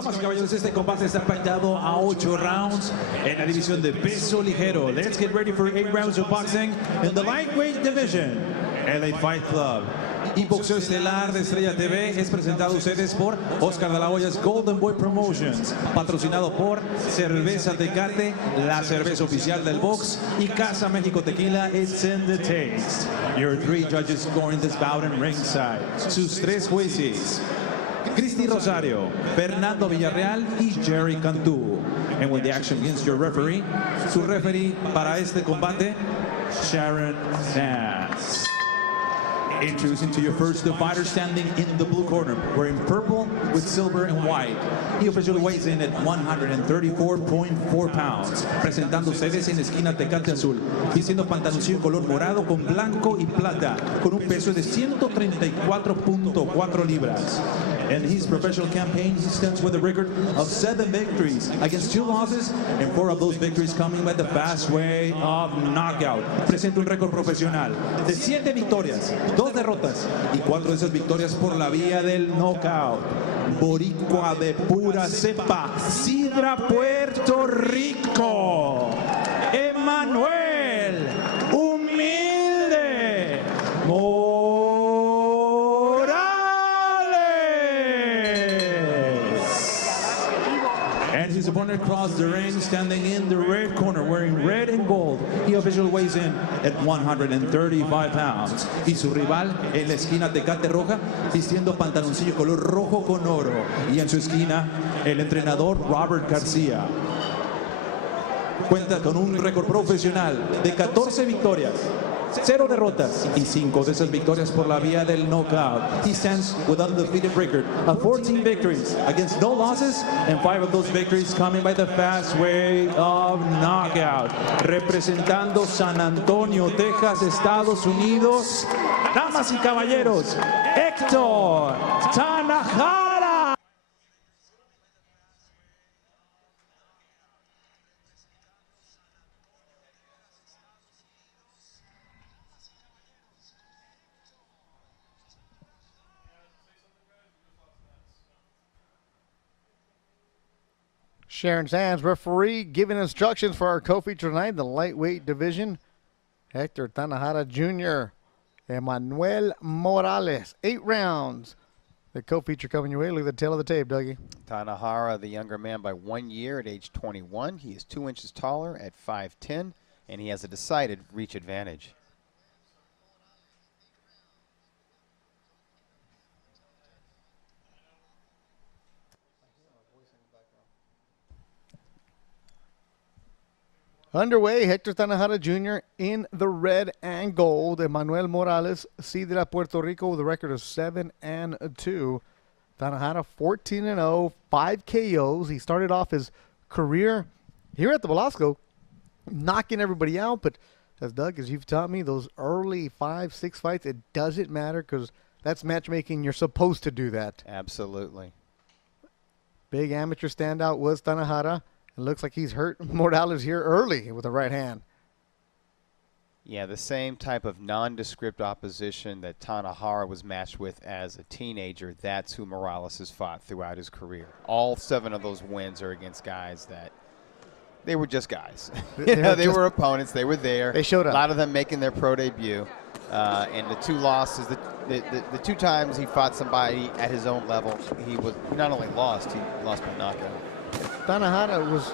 Damas y caballeros, este combate está pactado a 8 rounds en la división de peso ligero. Let's get ready for 8 rounds of boxing in the lightweight division. LA Fight Club. Y boxeo estelar de Estrella TV es presentado a ustedes por Oscar de la Hoya's Golden Boy Promotions, patrocinado por Cerveza Tecate, la cerveza oficial del box, y Casa México Tequila. It's in the taste. Your 3 judges scoring this bout in ringside. Sus 3 jueces: Cristi Rosario, Fernando Villarreal y Jerry Cantú. And when the action begins, your referee, su referee para este combate, Sharon Sands. Introducing to your first fighter, standing in the blue corner, wearing purple with silver and white. He officially weighs in at 134.4 pounds. Presentando ustedes en esquina Tecate Azul, vistiendo pantaloncillo color morado con blanco y plata, con un peso de 134.4 libras. In his professional campaign, he stands with a record of 7 victories against 2 losses, and 4 of those victories coming by the fast way of knockout. Presenta un récord profesional de 7 victorias, 2 derrotas y 4 de esas victorias por la vía del knockout. Boricua de pura cepa, Sidra, Puerto Rico, Emmanuel Humilde and his opponent across the ring, standing in the red corner, wearing red and gold. He officially weighs in at 135 pounds. Y su rival en la esquina Tecate Roja, vistiendo pantaloncillo color rojo con oro. Y en su esquina, el entrenador Robert García. Cuenta con un récord profesional de 14 victorias, 0 derrotas y 5 de esas victorias por la vía del knockout. He stands with an undefeated record of 14 victories against no losses, and 5 of those victories coming by the fast way of knockout. Representando San Antonio, Texas, Estados Unidos, damas y caballeros, Hector Tanajara. Sharon Sands, referee, giving instructions for our co-feature tonight in the lightweight division. Hector Tanajara Jr., Emmanuel Morales. 8 rounds. The co-feature coming your way. Look at the tail of the tape, Dougie. Tanajara, the younger man by 1 year at age 21. He is 2 inches taller at 5'10", and he has a decided reach advantage. Underway, Hector Tanajara Jr. in the red and gold. Emmanuel Morales, Sidra, Puerto Rico, with a record of 7-2. Tanajara 14-0, 5 KOs. He started off his career here at the Velasco, knocking everybody out. But as Doug, as you've taught me, those early 5-6 fights, it doesn't matter because that's matchmaking. You're supposed to do that. Absolutely. Big amateur standout was Tanajara. It looks like he's hurt Morales here early with the right hand. Yeah, the same type of nondescript opposition that Tanajara was matched with as a teenager, that's who Morales has fought throughout his career. All 7 of those wins are against guys that they were just guys. They were opponents. They were there. They showed up. A lot of them making their pro debut. And the 2 losses, the 2 times he fought somebody at his own level, he was not only lost, he lost by knockout. Tanajara was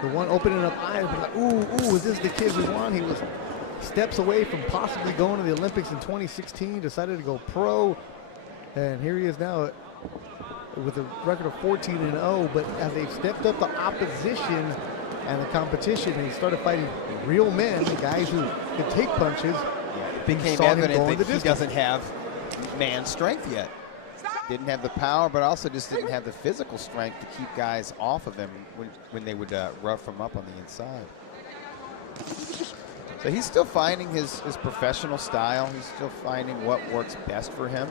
the one opening up eyes. Like, ooh, is this the kid we want? He was steps away from possibly going to the Olympics in 2016, decided to go pro, and here he is now with a record of 14-0. But as they've stepped up the opposition and the competition, and he started fighting real men, guys who could take punches. It became evident that he doesn't have man strength yet. Didn't have the power, but also just didn't have the physical strength to keep guys off of him when they would rough him up on the inside. So he's still finding his professional style. He's still finding what works best for him.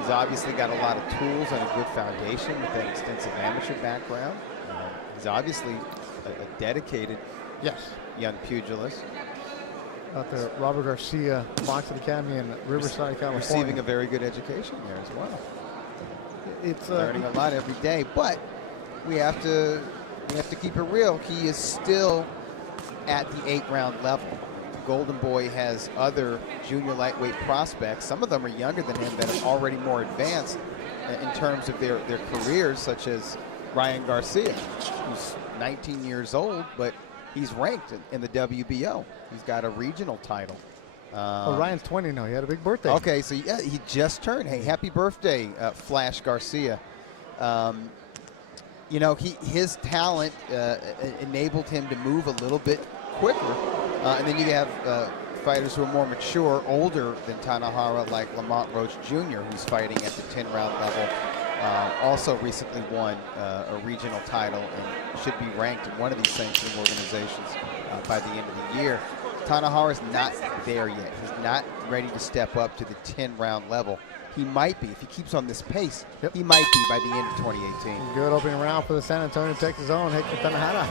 He's obviously got a lot of tools and a good foundation with that extensive amateur background. He's obviously a dedicated young pugilist. Out there, Robert Garcia Boxing Academy in Riverside, California. Receiving a very good education there as well. It's learning a lot every day, but we have to keep it real. He is still at the 8-round level. Golden Boy has other junior lightweight prospects. Some of them are younger than him that are already more advanced in terms of their careers, such as Ryan Garcia, who's 19 years old, but he's ranked in the WBO. He's got a regional title. Ryan's 20 now. He had a big birthday. Okay, so yeah, he just turned. Hey, happy birthday, Flash Garcia. You know, his talent enabled him to move a little bit quicker. And then you have fighters who are more mature, older than Tanajara, like Lamont Roach Jr., who's fighting at the 10-round level. Also recently won a regional title and should be ranked in one of these sanctioning organizations by the end of the year. Tanajara's not there yet. He's not ready to step up to the 10-round level. He might be. If he keeps on this pace, he might be by the end of 2018. Good opening round for the San Antonio, Texas own Hector Tanajara.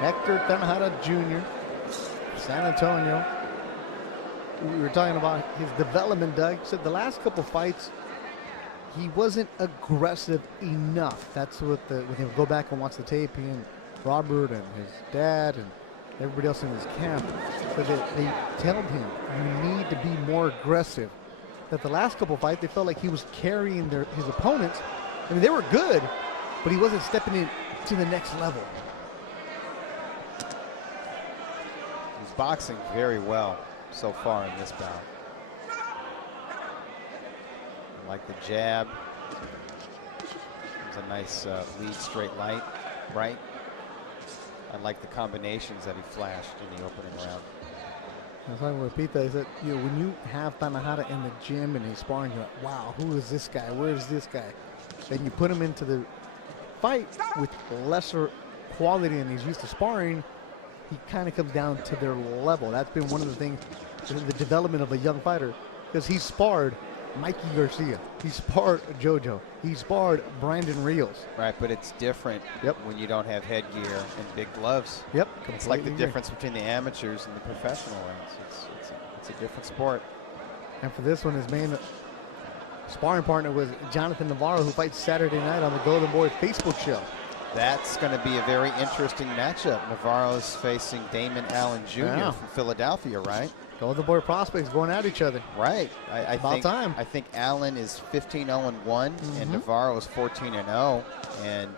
Hector Tanajara Jr., San Antonio. We were talking about his development, Doug. Said the last couple fights, he wasn't aggressive enough. That's what when they go back and watch the tape, he and Robert and his dad and everybody else in his camp, but they told him, you need to be more aggressive. That the last couple fights, they felt like he was carrying his opponents. I mean, they were good, but he wasn't stepping in to the next level. He's boxing very well so far in this bout. I like the jab. It's a nice lead straight right. I like the combinations that he flashed in the opening round. I was talking with Pita. He said, you know, when you have Tanajara in the gym and he's sparring, you're like, wow, who is this guy? Where is this guy? Then you put him into the fight with lesser quality and he's used to sparring, he kind of comes down to their level. That's been one of the things, the development of a young fighter, because he sparred Mikey Garcia, he sparred Jojo, he sparred Brandon Rios. Right, but it's different when you don't have headgear and big gloves. Yep. It's like the difference between the amateurs and the professional ones. It's a different sport. And for this one, his main sparring partner was Jonathan Navarro, who fights Saturday night on the Golden Boy Facebook show. That's going to be a very interesting matchup. Navarro's facing Damon Allen Jr. from Philadelphia, right? Golden Boy prospects going at each other. Right. I think Allen is 15-0-1 and Navarro is 14-0. And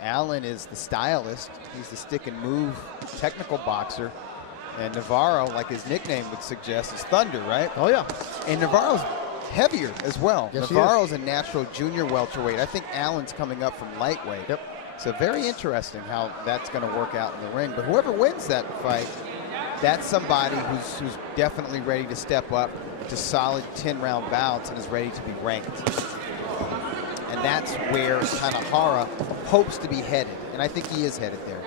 Allen is the stylist. He's the stick and move technical boxer. And Navarro, like his nickname would suggest, is Thunder, right? Oh, yeah. And Navarro's heavier as well. Yes, Navarro's a natural junior welterweight. I think Allen's coming up from lightweight. Yep. So very interesting how that's going to work out in the ring. But whoever wins that fight, that's somebody who's definitely ready to step up to solid 10-round bouts and is ready to be ranked. And that's where Tanajara hopes to be headed. And I think he is headed there.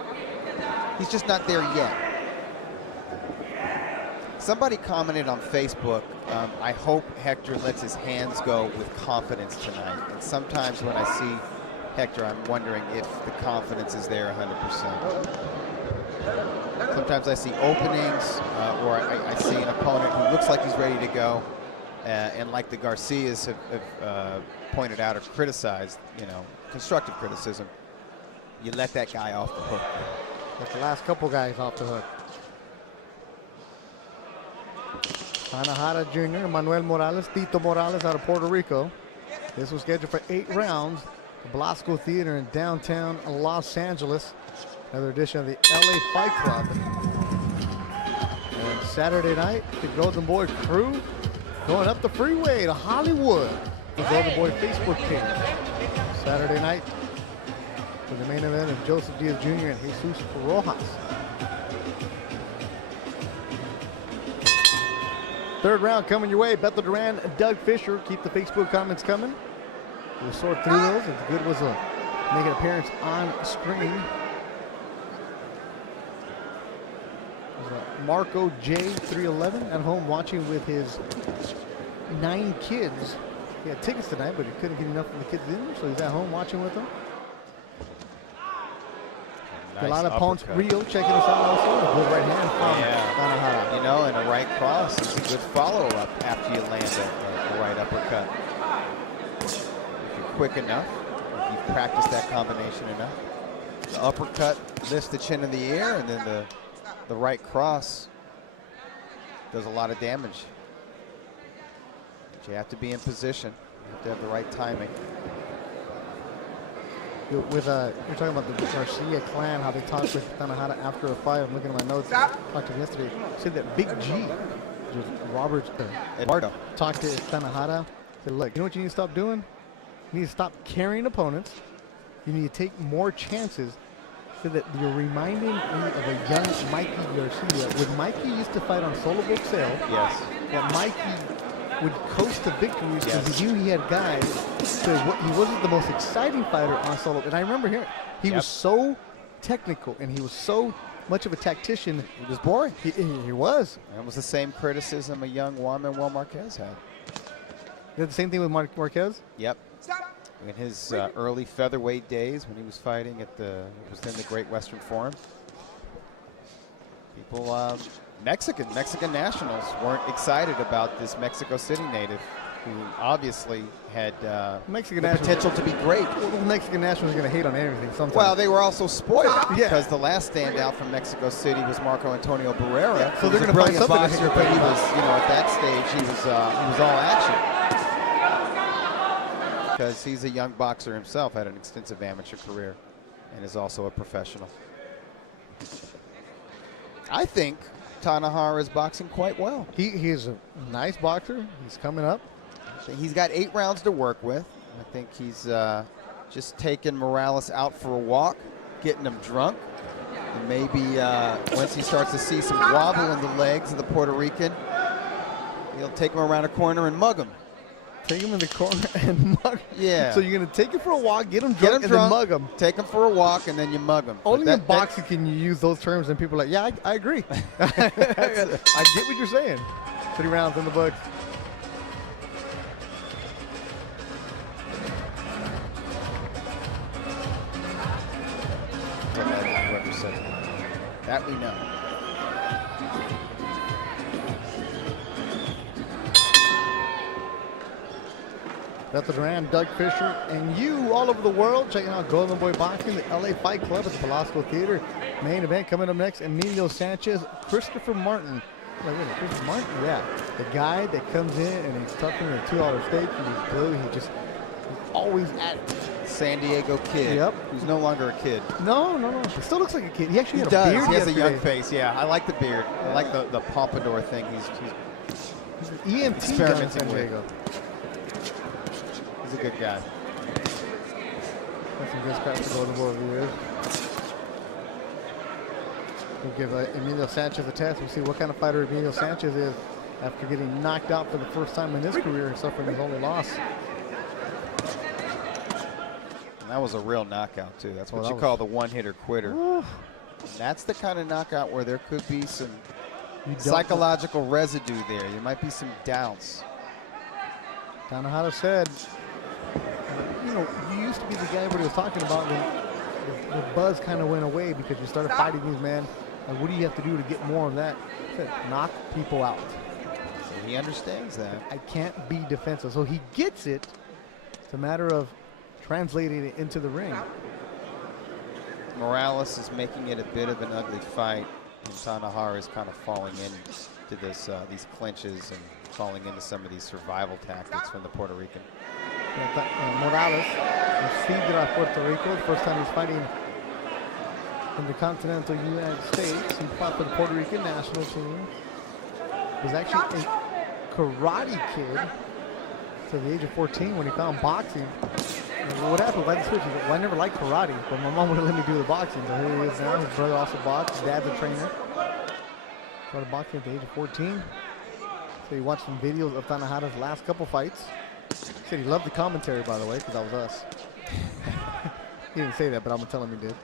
He's just not there yet. Somebody commented on Facebook, I hope Hector lets his hands go with confidence tonight. And sometimes when I see Hector, I'm wondering if the confidence is there 100%. Sometimes I see openings, or I see an opponent who looks like he's ready to go, and like the Garcias have pointed out or criticized, you know, constructive criticism, you let that guy off the hook. Let the last couple guys off the hook. Tanajara Jr., Emmanuel Morales, Tito Morales out of Puerto Rico. This was scheduled for 8 rounds. Belasco Theater in downtown Los Angeles. Another edition of the LA Fight Club. And Saturday night, the Golden Boy crew going up the freeway to Hollywood. The Golden Boy Facebook page. Saturday night for the main event of Joseph Diaz Jr. and Jesus Rojas. Third round coming your way. Bethel Duran, Doug Fisher. Keep the Facebook comments coming. We'll sort through those. It's good was a make an appearance on screen. Marco J311 at home watching with his 9 kids. He had tickets tonight, but he couldn't get enough of the kids in, so he's at home watching with them. Nice a lot of Ponce uppercut. Rio checking us out also. A good right hand from Tanajara. You know, and a right cross is a good follow-up after you land a right uppercut. If you're quick enough, if you've practiced that combination enough. The uppercut lifts the chin in the air, and then the right cross does a lot of damage. But you have to be in position. You have to have the right timing. With you're talking about the Garcia clan, how they talked with Tanajara after a fight. I'm looking at my notes. Talked to him yesterday. Said that Big G, just Robert, Eduardo talked to Tanajara. Said, look, you know what you need to stop doing? You need to stop carrying opponents. You need to take more chances. So that you're reminding me of a young Mikey Garcia. When Mikey used to fight on solo boxeo, yes. that Mikey would coast to victories because Yes. he knew he had guys. So he wasn't the most exciting fighter on solo. And I remember hearing he was so technical and he was so much of a tactician. He was boring. He was. That was the same criticism a young Juan Manuel Marquez had. You had the same thing with Marquez? Yep. In his early featherweight days when he was fighting at within the Great Western Forum. People, Mexican nationals weren't excited about this Mexico City native who obviously had Mexican the potential to be great. Well, Mexican nationals are going to hate on everything sometimes. Well, they were also spoiled Yeah. because the last standout from Mexico City was Marco Antonio Barrera. So they're going to find something to boxer, hate but he about. was, at that stage, he was all action. Because he's a young boxer himself, had an extensive amateur career, and is also a professional. I think Tanajara is boxing quite well. He is a nice boxer. He's coming up. He's got 8 rounds to work with. I think he's just taking Morales out for a walk, getting him drunk. And maybe once he starts to see some wobble in the legs of the Puerto Rican, he'll take him around a corner and mug him. Take him in the corner and mug. Yeah. So you're going to take him for a walk, get him drunk, and then mug him. Take him for a walk, and then you mug him. Only in boxing can you use those terms, and people are like, yeah, I agree. I get what you're saying. 3 rounds in the books. Whoever said that we know. Bethel Duran, Doug Fisher, and you all over the world checking out Golden Boy Boxing, the LA Fight Club at the Belasco Theater. Main event coming up next, Emmanuel Sanchez, Christopher Martin. Wait, Christopher Martin? Yeah. The guy that comes in and he's tucking a $2 steak. He's blue. He's always at it. San Diego kid. Yep. Who's no longer a kid. No. He still looks like a kid. He actually had a does. beard He has a young yesterday. face. Yeah, I like the beard. I like the pompadour thing. He's He's an EMT guy in experimenting San with. Diego. He's a good guy. That's some good scraps to Golden Boy over the years. We'll give Emmanuel Sanchez a test. We'll see what kind of fighter Emmanuel Sanchez is after getting knocked out for the first time in his career and suffering his only loss. And that was a real knockout, too. That's what Well, you call the one-hitter quitter. And that's the kind of knockout where there could be some psychological residue there. There might be some doubts. Tanajara said, you used to be the guy where he was talking about when the buzz kind of went away because you started fighting these men. And what do you have to do to get more of that? He said, knock people out. So he understands that. I can't be defensive. So he gets it. It's a matter of translating it into the ring. Morales is making it a bit of an ugly fight, and Tanajara is kind of falling into these clinches and falling into some of these survival tactics from the Puerto Rican. Morales of Sidra, Puerto Rico. The first time he's fighting in the continental United States. He fought for the Puerto Rican national team. Was actually a karate kid to the age of 14 when he found boxing. And what happened? Why the switch? He said, well, I never liked karate, but my mom wouldn't let me do the boxing. So here he is now. His brother also boxed. His dad's a trainer. Started boxing at the age of 14. So he watched some videos of Tanajara's last couple fights. He said he loved the commentary, by the way, because that was us. He didn't say that, but I'm going to tell him he did.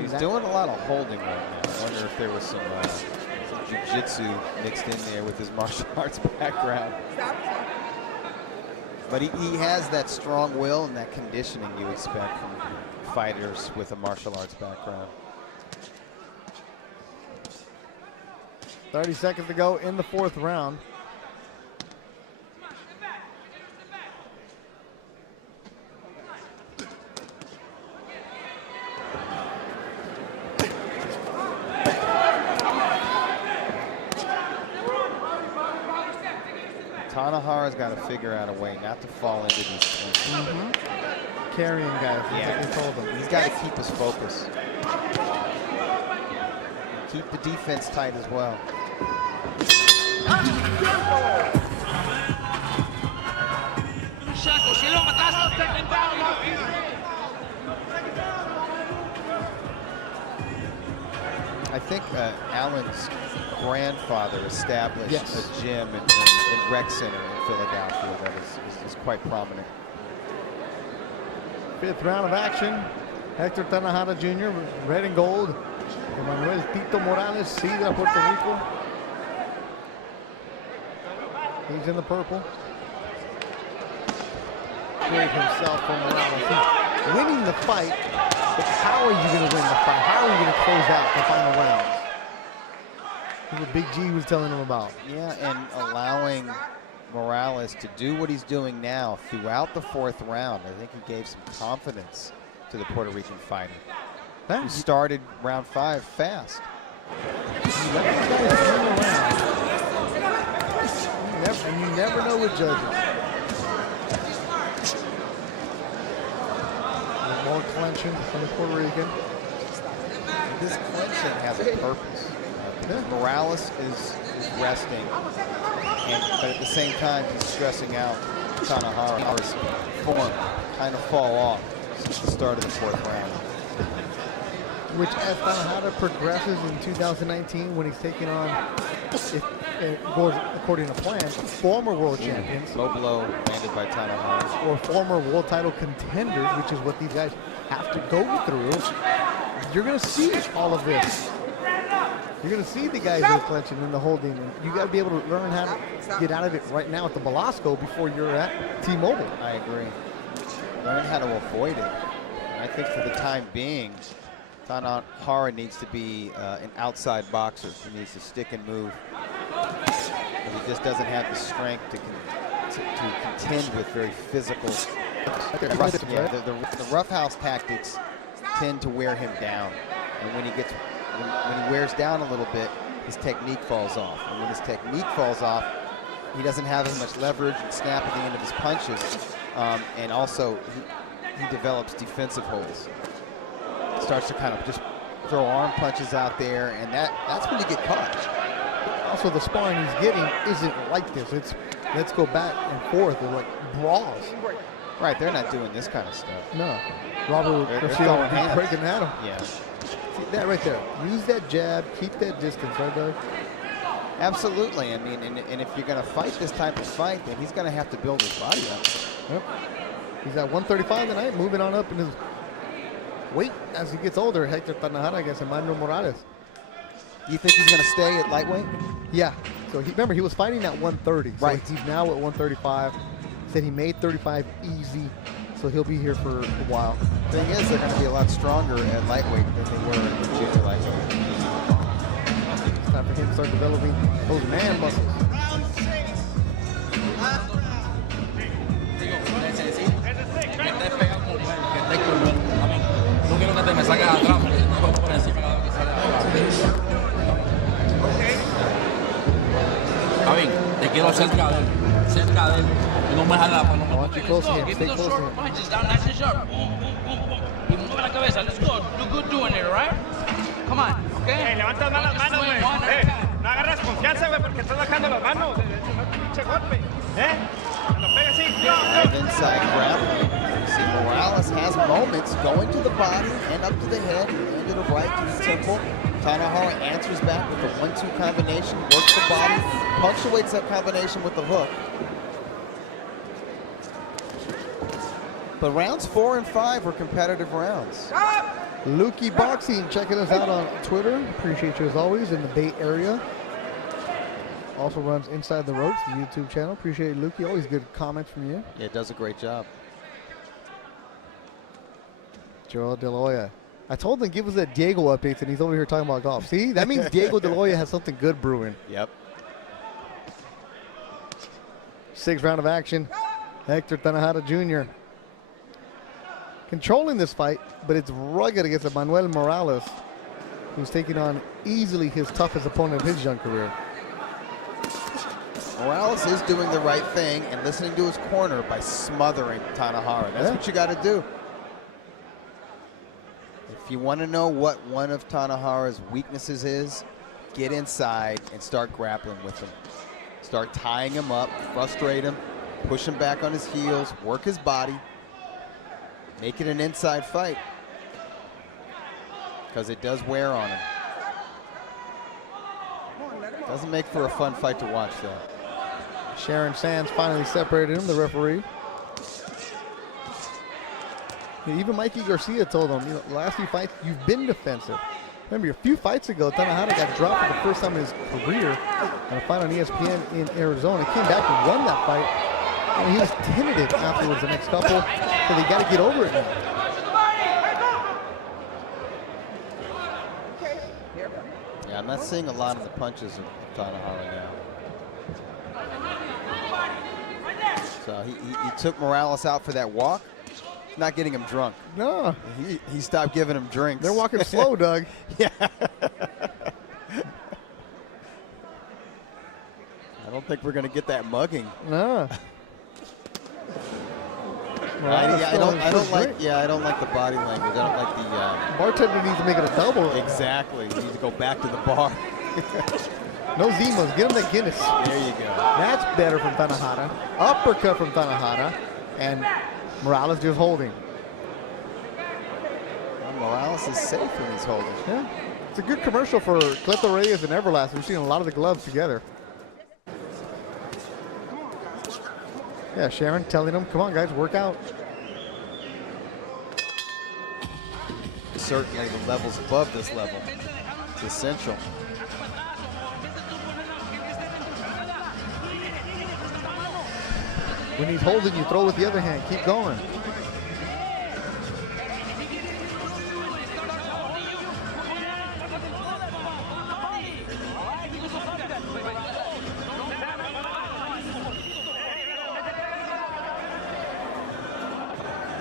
He's doing a lot of holding right now. I wonder if there was some jiu-jitsu mixed in there with his martial arts background. But he has that strong will and that conditioning you expect from fighters with a martial arts background. 30 seconds to go in the fourth round. Tanajara's got to figure out a way not to fall into these things. Carrying guys, like they told him. He's got to keep his focus. Keep the defense tight as well. I think Alan's grandfather established a gym and rec center in Philadelphia that is quite prominent. Fifth round of action. Hector Tanajara Jr., red and gold. Emmanuel Tito Morales, Sidra, Puerto Rico. He's in the purple. Create himself for Morales. He's winning the fight, but how are you going to win the fight? How are you going to close out the final rounds? That's what Big G was telling him about. Yeah, and allowing Morales to do what he's doing now throughout the fourth round. I think he gave some confidence to the Puerto Rican fighter. Who started round 5 fast. You never know with judges. More clenching from the Puerto Rican. This clenching has a purpose. Morales is resting, but at the same time he's stressing out Tanajara's form kind of fall off since the start of the fourth round. Which, as Tanajara progresses in 2019, when he's taking on, if it goes according to plan, former world champions. Low blow landed by Tanajara. Or former world title contenders, which is what these guys have to go through. You're going to see all of this. You're going to see the guys that are clenching and the holding. And you got to be able to learn how to get out of it right now at the Belasco before you're at T-Mobile. I agree. Learn how to avoid it. And I think for the time being, Tanajara needs to be an outside boxer. He needs to stick and move. But he just doesn't have the strength to contend with very physical. The roughhouse tactics tend to wear him down, and when he wears down a little bit, his technique falls off. And when his technique falls off, he doesn't have as much leverage and snap at the end of his punches, and also he develops defensive holes. Starts to kind of just throw arm punches out there, and that's when you get caught. Also, the sparring he's getting isn't like this. It's let's go back and forth. They're like brawls. Right, they're not doing this kind of stuff. No. Robert Garcia breaking at him. Yeah. See that right there. Use that jab. Keep that distance, right there. Absolutely. I mean, and if you're going to fight this type of fight, then he's going to have to build his body up. Yep. He's at 135 tonight, moving on up in his weight as he gets older. Hector Tanajara against Emmanuel Morales. You think he's going to stay at lightweight? Yeah. So remember, he was fighting at 130. So right. He's now at 135. Said he made 35 easy, so he'll be here for a while. The thing is, they're going to be a lot stronger at lightweight than they were in junior lightweight. It's time for him to start developing those man muscles. Te quiero cerca de él. cerca de él y no me jala para no Want you close to him. Give Stay me those close to short him. punches down nice and sharp. Y mueve la cabeza. Let's go. Do good doing it, right? Come on, okay? Levanta más las manos, güey. No agarras confianza, güey, porque estás bajando las manos. Pinche golpe. Cuando pega así. Live inside grappling. See, Morales has moments going to the body and up to the head, and to the right to the temple. Tanajara answers back with a 1-2 combination, works the body, punctuates that combination with the hook. But rounds 4 and 5 were competitive rounds. Lukey Boxing checking us out on Twitter. Appreciate you as always in the Bay Area. Also runs Inside the Ropes, the YouTube channel. Appreciate Lukey. Always good comments from you. Yeah, it does a great job. Joel De La Hoya. I told him give us that Diego updates, and he's over here talking about golf. See, that means Diego De La Hoya has something good brewing. Yep. 6th round of action. Hector Tanajara Jr. controlling this fight, but it's rugged against Emmanuel Morales, who's taking on easily his toughest opponent of his young career. Morales is doing the right thing and listening to his corner by smothering Tanajara. That's what you got to do. If you want to know what one of Tanajara's weaknesses is, get inside and start grappling with him. Start tying him up, frustrate him, push him back on his heels, work his body, make it an inside fight, because it does wear on him. Doesn't make for a fun fight to watch, though. Sharon Sands finally separated him, the referee. Yeah, even Mikey Garcia told him, you know, the last few fights, you've been defensive. Remember, a few fights ago, Tanajara got dropped for the first time in his career in a fight on ESPN in Arizona. Came back and won that fight. And he was tentative afterwards the next couple, so they got to get over it now. Yeah, I'm not seeing a lot of the punches of Tanajara now. So he took Morales out for that walk. Not getting him drunk. No. He stopped giving him drinks. They're walking slow, Doug. Yeah. I don't think we're going to get that mugging. No. I don't like the body language. I don't like the bartender needs to make it a double. Exactly. He needs to go back to the bar. No Zimas. Get him that Guinness. There you go. That's better from Tanajara. Uppercut from Tanajara. And Morales just holding. Well, Morales is safe when he's holding. Yeah. It's a good commercial for Cleto Reyes and Everlast. We've seen a lot of the gloves together. Yeah, Sharon telling them, come on, guys, work out. Certainly the levels above this level. It's essential. When he's holding, you throw with the other hand. Keep going.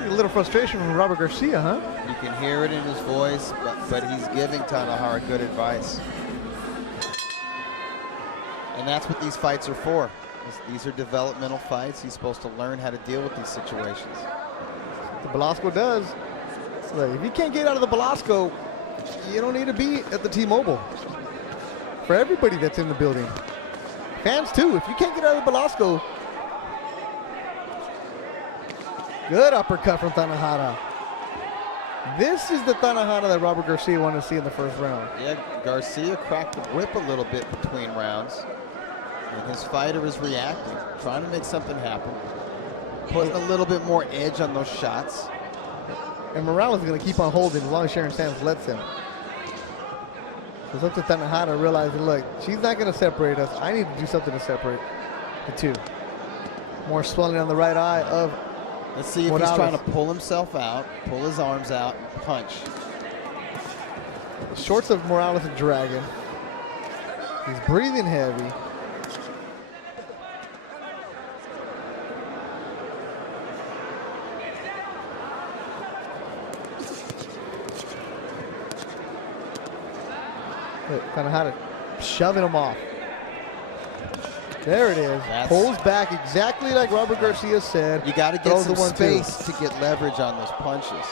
A little frustration from Robert Garcia, huh? You can hear it in his voice, but he's giving Tanajara good advice. And that's what these fights are for. These are developmental fights. He's supposed to learn how to deal with these situations. The Belasco does. Like, if you can't get out of the Belasco, you don't need to be at the T-Mobile. For everybody that's in the building. Fans too, if you can't get out of the Belasco. Good uppercut from Tanajara. This is the Tanajara that Robert Garcia wanted to see in the first round. Yeah, Garcia cracked the whip a little bit between rounds. And his fighter is reacting, trying to make something happen, putting a little bit more edge on those shots. And Morales is going to keep on holding as long as Sharon Sands lets him. It's up to Tanajara realizing, look, she's not going to separate us. I need to do something to separate the two. More swelling on the right eye of Let's see if Morales. he's trying to pull himself out, pull his arms out, and punch. The shorts of Morales are dragging. He's breathing heavy. Tanajara shoving him off. There it is. Pulls back exactly like Robert Garcia said. You got to get some space to get leverage on those punches.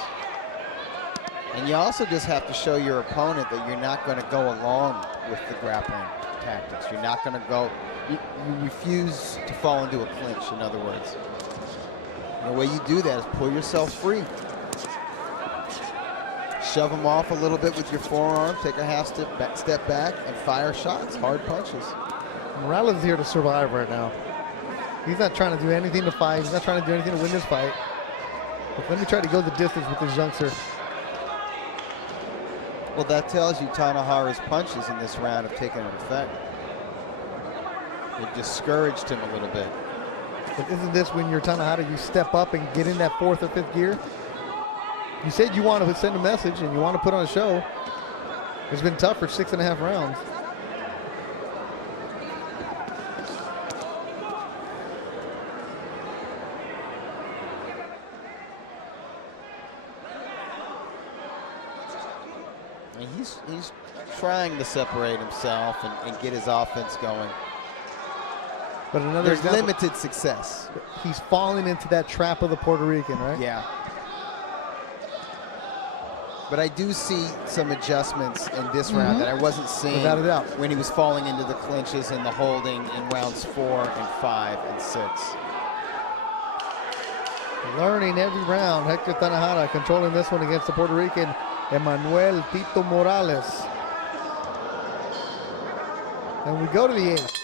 And you also just have to show your opponent that you're not going to go along with the grappling tactics. You're not going to go, you refuse to fall into a clinch, in other words. And the way you do that is pull yourself free. Shove them off a little bit with your forearm, take a half step back, and fire shots, hard punches. Morales is here to survive right now. He's not trying to do anything to fight. He's not trying to do anything to win this fight. But let me try to go the distance with this youngster. Well, that tells you Tanajara's punches in this round have taken effect. It discouraged him a little bit. But isn't this when you're Tanajara, you step up and get in that 4th or 5th gear? You said you want to send a message and you want to put on a show. It's been tough for 6.5 rounds. He's trying to separate himself and get his offense going. But there's limited success. He's falling into that trap of the Puerto Rican, right? Yeah. But I do see some adjustments in this round that I wasn't seeing without a doubt when he was falling into the clinches and the holding in rounds 4 and 5 and 6. Learning every round. Hector Tanajara controlling this one against the Puerto Rican Emmanuel Tito Morales. And we go to the 8th.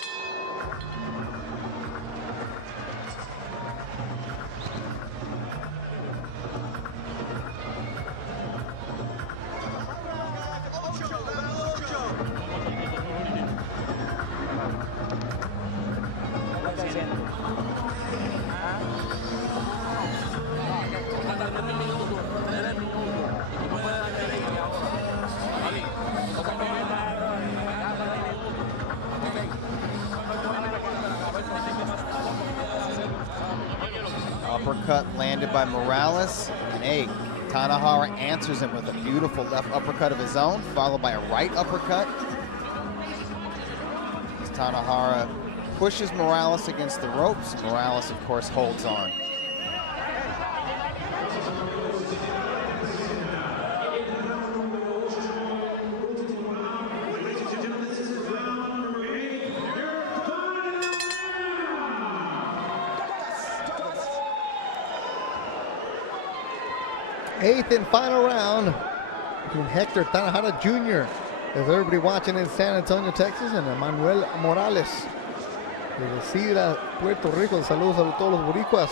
Uppercut landed by Morales, and hey, Tanajara answers him with a beautiful left uppercut of his own, followed by a right uppercut. As Tanajara pushes Morales against the ropes, Morales, of course, holds on. Eighth and final round between Hector Tanajara Jr. There's everybody watching in San Antonio, Texas, and Emmanuel Morales. Desde Sidra, Puerto Rico. Saludos a todos los boricuas.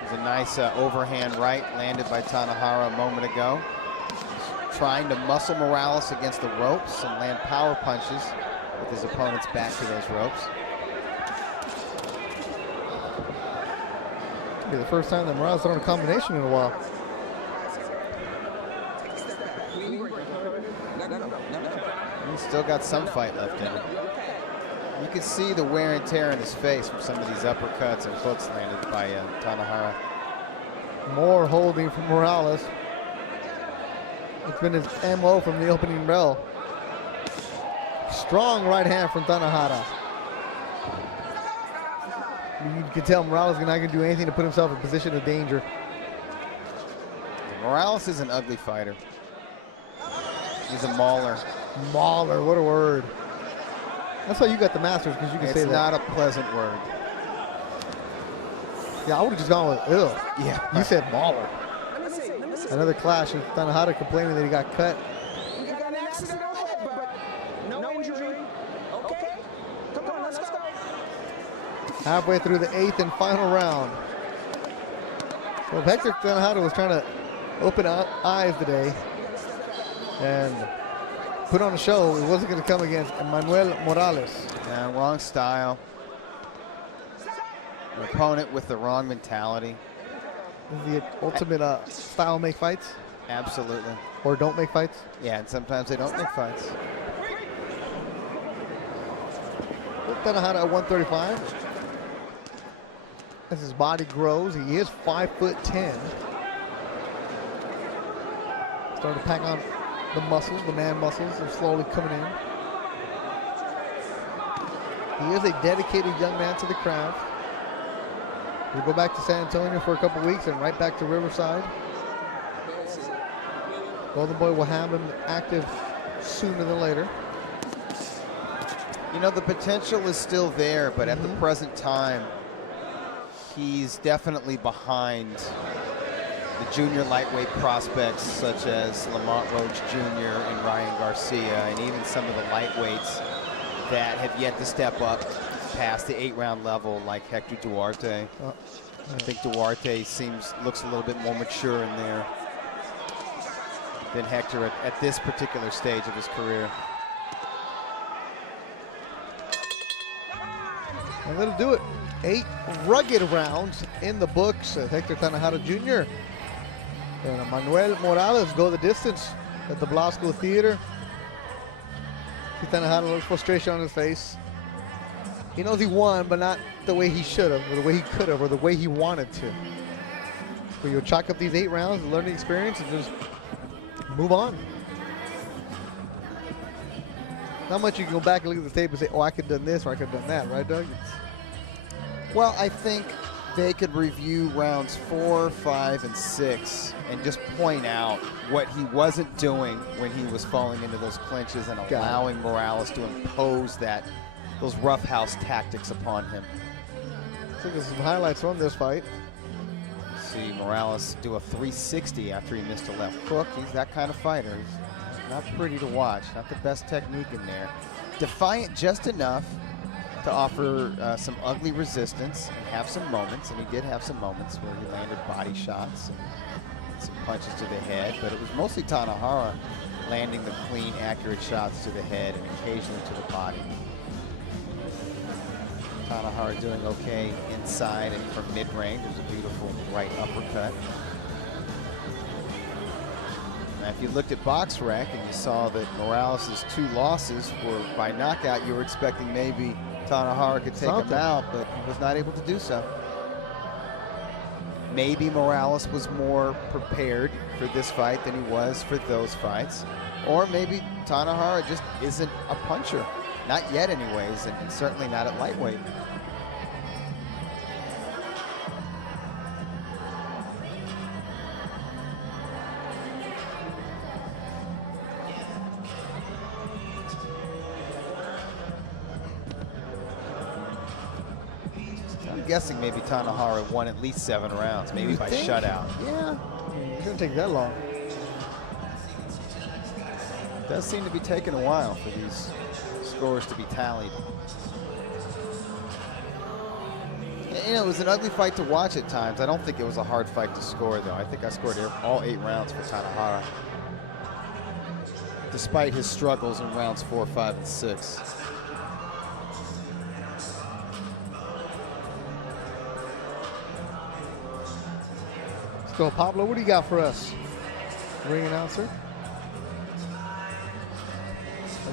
There's a nice overhand right landed by Tanajara a moment ago. Trying to muscle Morales against the ropes and land power punches with his opponent's back to those ropes. Be the first time that Morales thrown a combination in a while. He's still got some fight left in him. You can see the wear and tear in his face from some of these uppercuts and hooks landed by Tanajara. More holding from Morales. It's been his MO from the opening bell. Strong right hand from Tanajara. You can tell Morales is not going to do anything to put himself in a position of danger. Morales is an ugly fighter. He's a mauler. Mauler, what a word. That's why you got the Masters, because you can say that. It's not a pleasant word. Yeah, I would have just gone with ill. Yeah. You said mauler. Another clash of Tanajara complaining that he got cut. You got an accident on head, but no injury. Okay, come on, let's go. Halfway through the 8th and final round. So Hector Tanajara was trying to open eyes today and put on a show. It wasn't going to come against Emmanuel Morales. Yeah, wrong style. An opponent with the wrong mentality. This is the ultimate style make fights? Absolutely. Or don't make fights? Yeah, and sometimes they don't make fights. Tanajara at 135. As his body grows, he is 5'10". Starting to pack on the muscles, the man muscles are slowly coming in. He is a dedicated young man to the craft. He'll go back to San Antonio for a couple weeks and right back to Riverside. Golden Boy will have him active sooner than later. You know, the potential is still there, but at the present time, he's definitely behind the junior lightweight prospects such as Lamont Roach Jr. and Ryan Garcia, and even some of the lightweights that have yet to step up past the 8-round level, like Hector Duarte. I think Duarte looks a little bit more mature in there than Hector at this particular stage of his career. And that'll do it. 8 rugged rounds in the books. Hector Tanajara Jr. and Emmanuel Morales go the distance at the Blasco Theater. Tanajara looks frustration on his face. He knows he won, but not the way he should have, or the way he could have, or the way he wanted to. But you'll chalk up these 8 rounds, learning experience, and just move on. Not much you can go back and look at the tape and say, oh, I could have done this or I could have done that, right, Doug? Well, I think they could review rounds 4, 5, and 6 and just point out what he wasn't doing when he was falling into those clinches and allowing Morales to impose those roughhouse tactics upon him. I think there's some highlights from this fight. See Morales do a 360 after he missed a left hook. He's that kind of fighter. He's not pretty to watch, not the best technique in there. Defiant just enough to offer some ugly resistance and have some moments, and he did have some moments where he landed body shots and some punches to the head, but it was mostly Tanajara landing the clean, accurate shots to the head and occasionally to the body. Tanajara doing okay inside and from mid-range. There's a beautiful right uppercut. Now, if you looked at BoxRec and you saw that Morales' 2 losses were by knockout, you were expecting maybe Tanajara could take him out, but he was not able to do so. Maybe Morales was more prepared for this fight than he was for those fights. Or maybe Tanajara just isn't a puncher. Not yet anyways, and certainly not at lightweight. I'm guessing maybe Tanajara won at least 7 rounds, maybe by shutout. Yeah, it's gonna take that long. Does seem to be taking a while for these scores to be tallied. You know, it was an ugly fight to watch at times. I don't think it was a hard fight to score, though. I think I scored all 8 rounds for Tanajara, despite his struggles in rounds 4, 5, and 6. So, Pablo, what do you got for us? Ring announcer.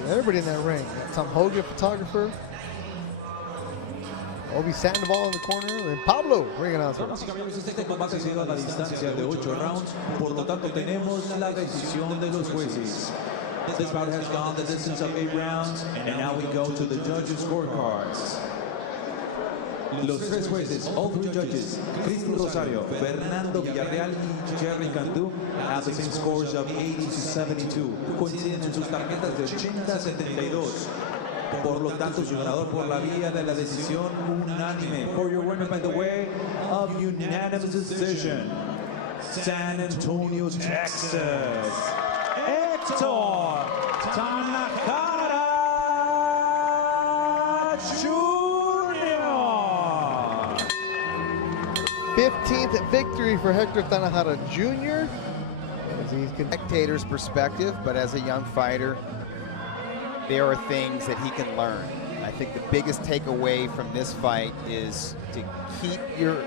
Everybody in that ring. Tom Hogan, photographer. Obi Sandoval in the corner. And Pablo, ring announcer. Este combate se dio a la distancia de 8 rounds, por lo tanto tenemos la decisión de los jueces. This bout has gone the distance of 8 rounds, and now we go to the judges' scorecards. Los 3 jueces, all 3 judges, Cristian Rosario, Fernando Villarreal y Jerry Cantú, have the same scores of 80 to 72. Coinciden en sus tarjetas de 80 a 72. Por lo tanto, su ganador por la vía de la decisión unánime. For your winner by the way of unanimous decision, San Antonio, Texas, Hector Tanajara Jr. 15th victory for Hector Tanajara Jr. Spectator's perspective, but as a young fighter, there are things that he can learn. I think the biggest takeaway from this fight is to keep your